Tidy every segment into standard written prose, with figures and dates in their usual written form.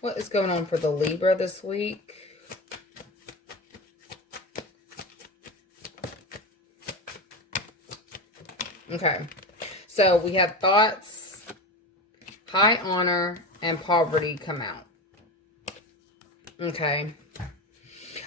What is going on for the Libra this week? Okay, so we have thoughts, high honor, and poverty come out. Okay,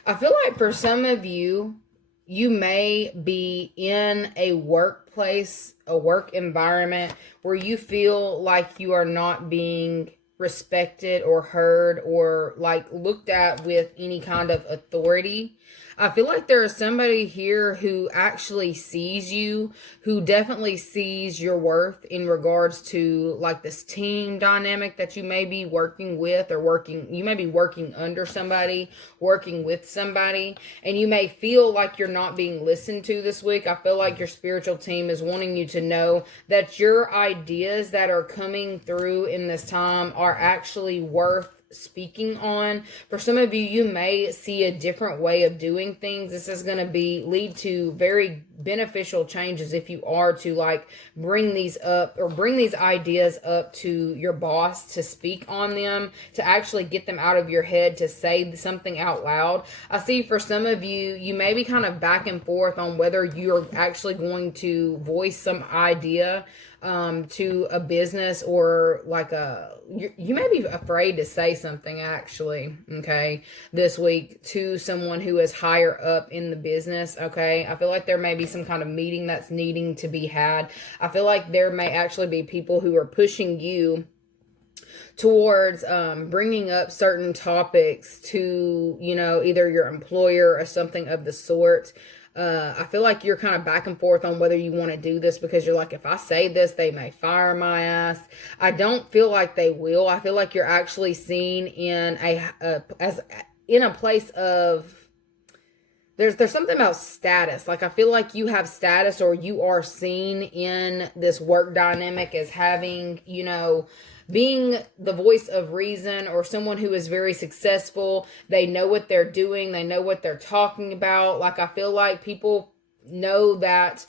I feel like for some of you, you may be in a workplace, a work environment where you feel like you are not being respected or heard or like looked at with any kind of authority. I feel like there is somebody here who actually sees you, who definitely sees your worth in regards to like this team dynamic that you may be working with or you may be working under somebody, working with somebody, and you may feel like you're not being listened to this week. I feel like your spiritual team is wanting you to know that your ideas that are coming through in this time are actually worth speaking on. For some of you, you may see a different way of doing things. This is going to lead to very beneficial changes if you are to like bring these up or bring these ideas up to your boss to speak on them, to actually get them out of your head, to say something out loud. I see for some of you, you may be kind of back and forth on whether you're actually going to voice some idea to a business, or like you may be afraid to say something actually, okay, this week to someone who is higher up in the business, okay? I feel like there may be some kind of meeting that's needing to be had. I feel like there may actually be people who are pushing you towards bringing up certain topics to, you know, either your employer or something of the sort. I feel like you're kind of back and forth on whether you want to do this because you're like, if I say this, they may fire my ass. I don't feel like they will. I feel like you're actually seen in a place of, there's something about status. Like I feel like you have status, or you are seen in this work dynamic as having, you know, being the voice of reason, or someone who is very successful. They know what they're doing. They know what they're talking about. Like I feel like people know that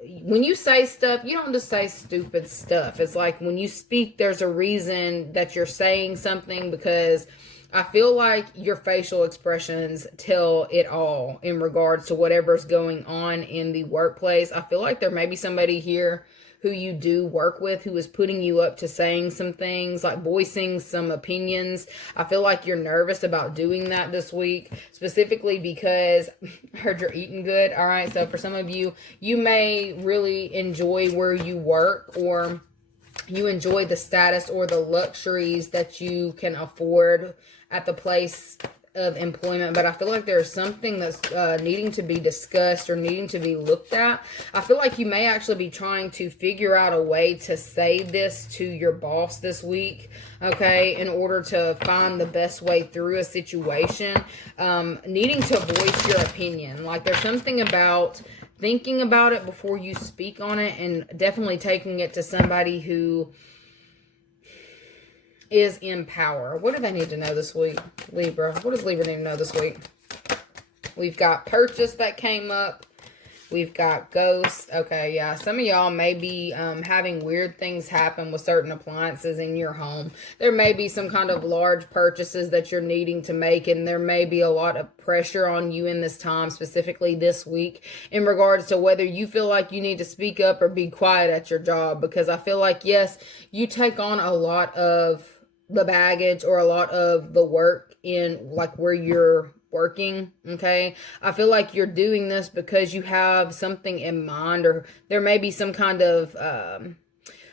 when you say stuff, you don't just say stupid stuff. It's like when you speak, there's a reason that you're saying something, because I feel like your facial expressions tell it all in regards to whatever's going on in the workplace. I feel like there may be somebody here who you do work with who is putting you up to saying some things, like voicing some opinions. I feel like you're nervous about doing that this week, specifically because I heard you're eating good. All right, so for some of you, you may really enjoy where you work, or you enjoy the status or the luxuries that you can afford at the place of employment, but I feel like there's something that's needing to be discussed or needing to be looked at. I feel like you may actually be trying to figure out a way to say this to your boss this week, okay, in order to find the best way through a situation, needing to voice your opinion. Like there's something about thinking about it before you speak on it, and definitely taking it to somebody who is in power. What do they need to know this week, Libra? What does Libra need to know this week? We've got purchase that came up. We've got ghosts. Okay, yeah. Some of y'all may be having weird things happen with certain appliances in your home. There may be some kind of large purchases that you're needing to make, and there may be a lot of pressure on you in this time, specifically this week, in regards to whether you feel like you need to speak up or be quiet at your job. Because I feel like, yes, you take on a lot of the baggage or a lot of the work in like where you're working, okay? I feel like you're doing this because you have something in mind, or there may be some kind of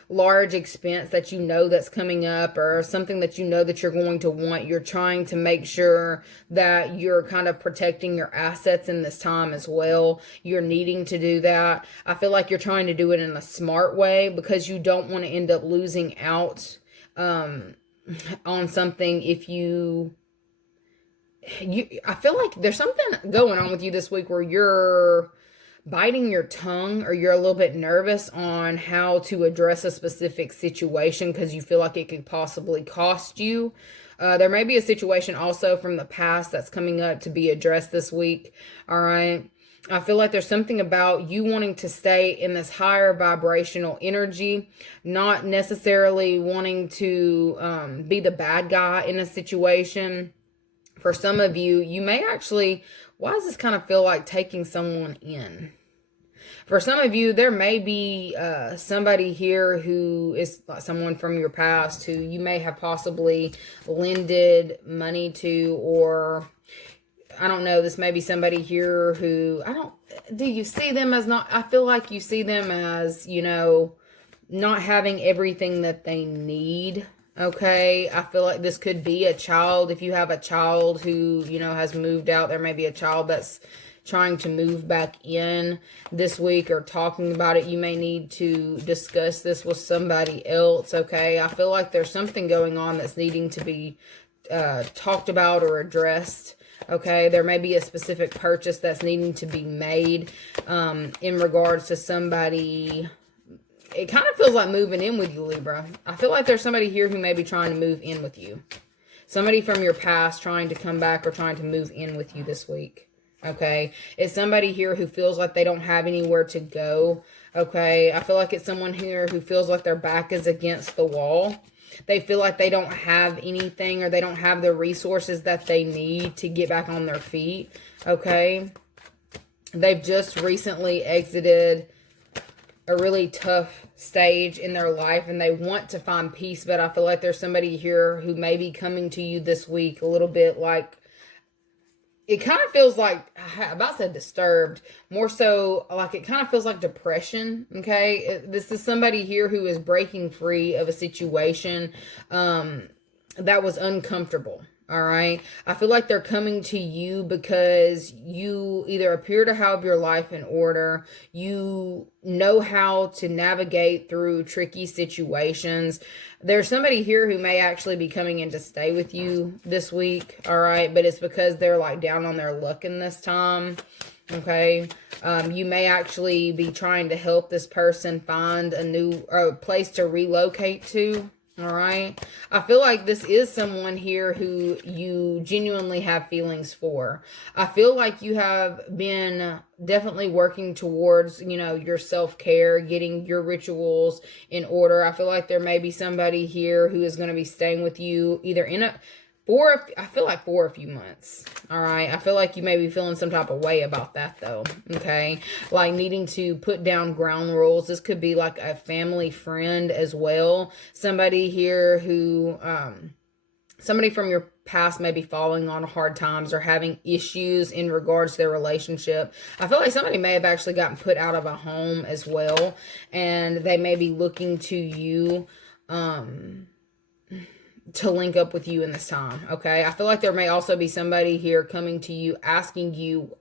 large expense that you know that's coming up, or something that you know that you're going to want. You're trying to make sure that you're kind of protecting your assets in this time as well. You're needing to do that. I feel like you're trying to do it in a smart way because you don't want to end up losing out on something if I feel like there's something going on with you this week where you're biting your tongue, or you're a little bit nervous on how to address a specific situation because you feel like it could possibly cost you. There may be a situation also from the past that's coming up to be addressed this week. All right. I feel like there's something about you wanting to stay in this higher vibrational energy, not necessarily wanting to be the bad guy in a situation. For some of you, you may actually, why does this kind of feel like taking someone in? For some of you, there may be somebody here who is someone from your past who you may have possibly lended money to, or I don't know, this may be somebody here who, do you see them as not, I feel like you see them as, not having everything that they need. Okay, I feel like this could be a child. If you have a child who, has moved out, there may be a child that's trying to move back in this week or talking about it. You may need to discuss this with somebody else. Okay, I feel like there's something going on that's needing to be talked about or addressed. Okay, there may be a specific purchase that's needing to be made in regards to somebody. It kind of feels like moving in with you, Libra. I feel like there's somebody here who may be trying to move in with you. Somebody from your past trying to come back or trying to move in with you this week. Okay, it's somebody here who feels like they don't have anywhere to go. Okay, I feel like it's someone here who feels like their back is against the wall. They feel like they don't have anything, or they don't have the resources that they need to get back on their feet. Okay, they've just recently exited a really tough stage in their life and they want to find peace, but I feel like there's somebody here who may be coming to you this week a little bit like, it kind of feels like, I about said disturbed, more so like it kind of feels like depression. Okay, this is somebody here who is breaking free of a situation that was uncomfortable. All right, I feel like they're coming to you because you either appear to have your life in order, you know how to navigate through tricky situations. There's somebody here who may actually be coming in to stay with you this week. All right, but it's because they're like down on their luck in this time. Okay, you may actually be trying to help this person find a new place to relocate to. All right, I feel like this is someone here who you genuinely have feelings for. I feel like you have been definitely working towards, your self-care, getting your rituals in order. I feel like there may be somebody here who is going to be staying with you either I feel like for a few months. All right. I feel like you may be feeling some type of way about that though. Okay. Like needing to put down ground rules. This could be like a family friend as well. Somebody here who, somebody from your past may be falling on hard times or having issues in regards to their relationship. I feel like somebody may have actually gotten put out of a home as well. And they may be looking to you, to link up with you in this time. Okay, I feel like there may also be somebody here coming to you asking you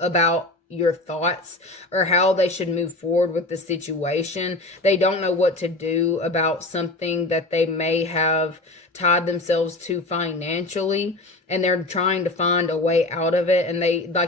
about your thoughts or how they should move forward with the situation. They don't know what to do about something that they may have tied themselves to financially, and they're trying to find a way out of it. And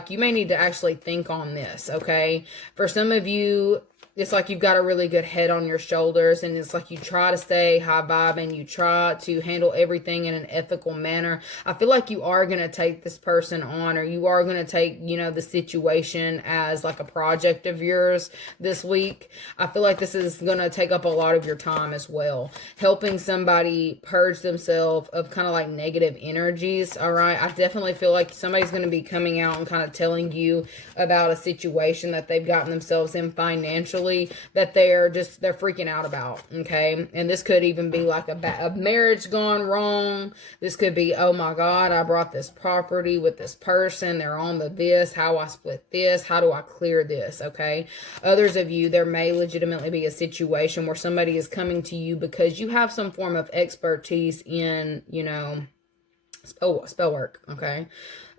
you may need to actually think on this. Okay, for some of you, it's like you've got a really good head on your shoulders, and it's like you try to stay high vibe and you try to handle everything in an ethical manner. I feel like you are going to take this person on, or you are going to take, the situation as like a project of yours this week. I feel like this is going to take up a lot of your time as well. Helping somebody purge themselves of kind of like negative energies. All right. I definitely feel like somebody's going to be coming out and kind of telling you about a situation that they've gotten themselves in financially that they're freaking out about. Okay, and this could even be like a marriage gone wrong. This could be, oh my god, I brought this property with this person, they're on this, how I split this, how do I clear this? Okay, others of you, there may legitimately be a situation where somebody is coming to you because you have some form of expertise in spell work. Okay,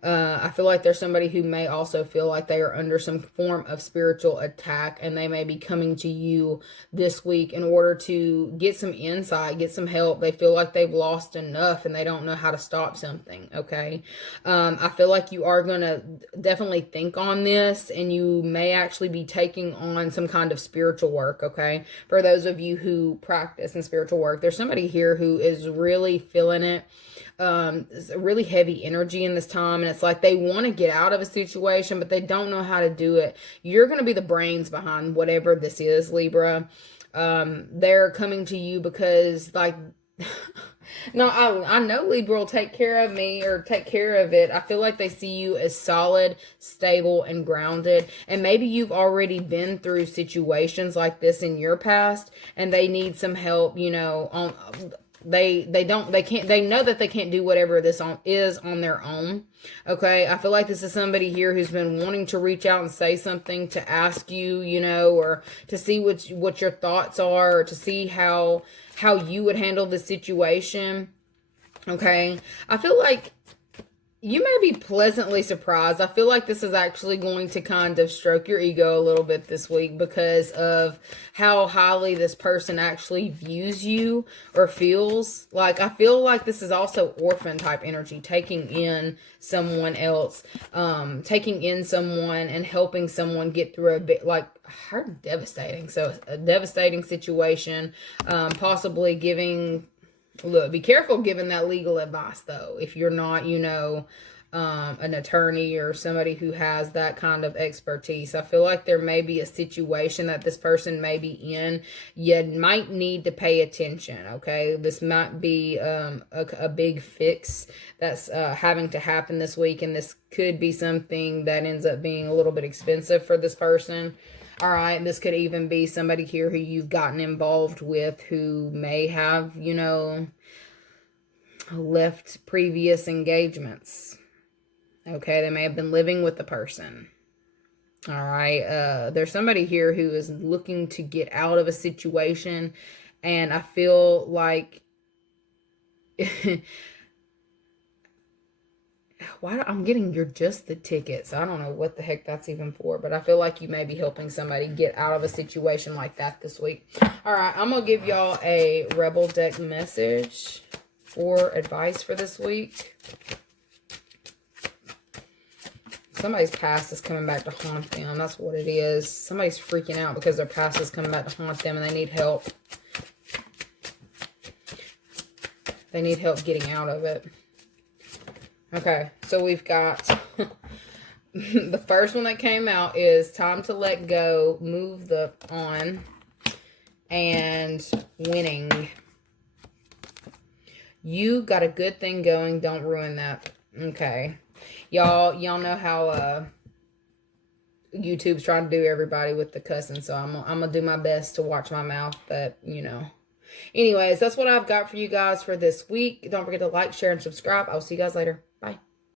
I feel like there's somebody who may also feel like they are under some form of spiritual attack, and they may be coming to you this week in order to get some insight, get some help. They feel like they've lost enough and they don't know how to stop something, okay? I feel like you are going to definitely think on this, and you may actually be taking on some kind of spiritual work, okay? For those of you who practice in spiritual work, there's somebody here who is really feeling it. It's a really heavy energy in this time, and it's like they want to get out of a situation, but they don't know how to do it. You're going to be the brains behind whatever this is, Libra. They're coming to you because, like, no, I know Libra will take care of me or take care of it. I feel like they see you as solid, stable, and grounded. And maybe you've already been through situations like this in your past, and they need some help, you know, on they know that they can't do whatever this is on their own. Okay, I feel like this is somebody here who's been wanting to reach out and say something, to ask you, you know, or to see what your thoughts are, or to see how you would handle the situation. Okay, I feel like you may be pleasantly surprised. I feel like this is actually going to kind of stroke your ego a little bit this week because of how highly this person actually views you or feels. Like, I feel like this is also orphan type energy, taking in someone else, taking in someone and helping someone get through a bit, like, how devastating. So a devastating situation, possibly giving... Look, be careful giving that legal advice, though, if you're not, you know, an attorney or somebody who has that kind of expertise. I feel like there may be a situation that this person may be in. You might need to pay attention, okay? This might be a big fix that's having to happen this week, and this could be something that ends up being a little bit expensive for this person. All right, this could even be somebody here who you've gotten involved with who may have, you know, left previous engagements. Okay, they may have been living with the person. All right, there's somebody here who is looking to get out of a situation, and I feel like... I'm getting you're just the tickets. I don't know what the heck that's even for, but I feel like you may be helping somebody get out of a situation like that this week. All right, I'm going to give y'all a Rebel deck message for advice for this week. Somebody's past is coming back to haunt them. That's what it is. Somebody's freaking out because their past is coming back to haunt them and they need help. They need help getting out of it. Okay, so we've got the first one that came out is time to let go, move the on, and winning. You got a good thing going. Don't ruin that. Okay, y'all know how YouTube's trying to do everybody with the cussing, so I'm gonna do my best to watch my mouth, but you know. Anyways, that's what I've got for you guys for this week. Don't forget to like, share, and subscribe. I'll see you guys later.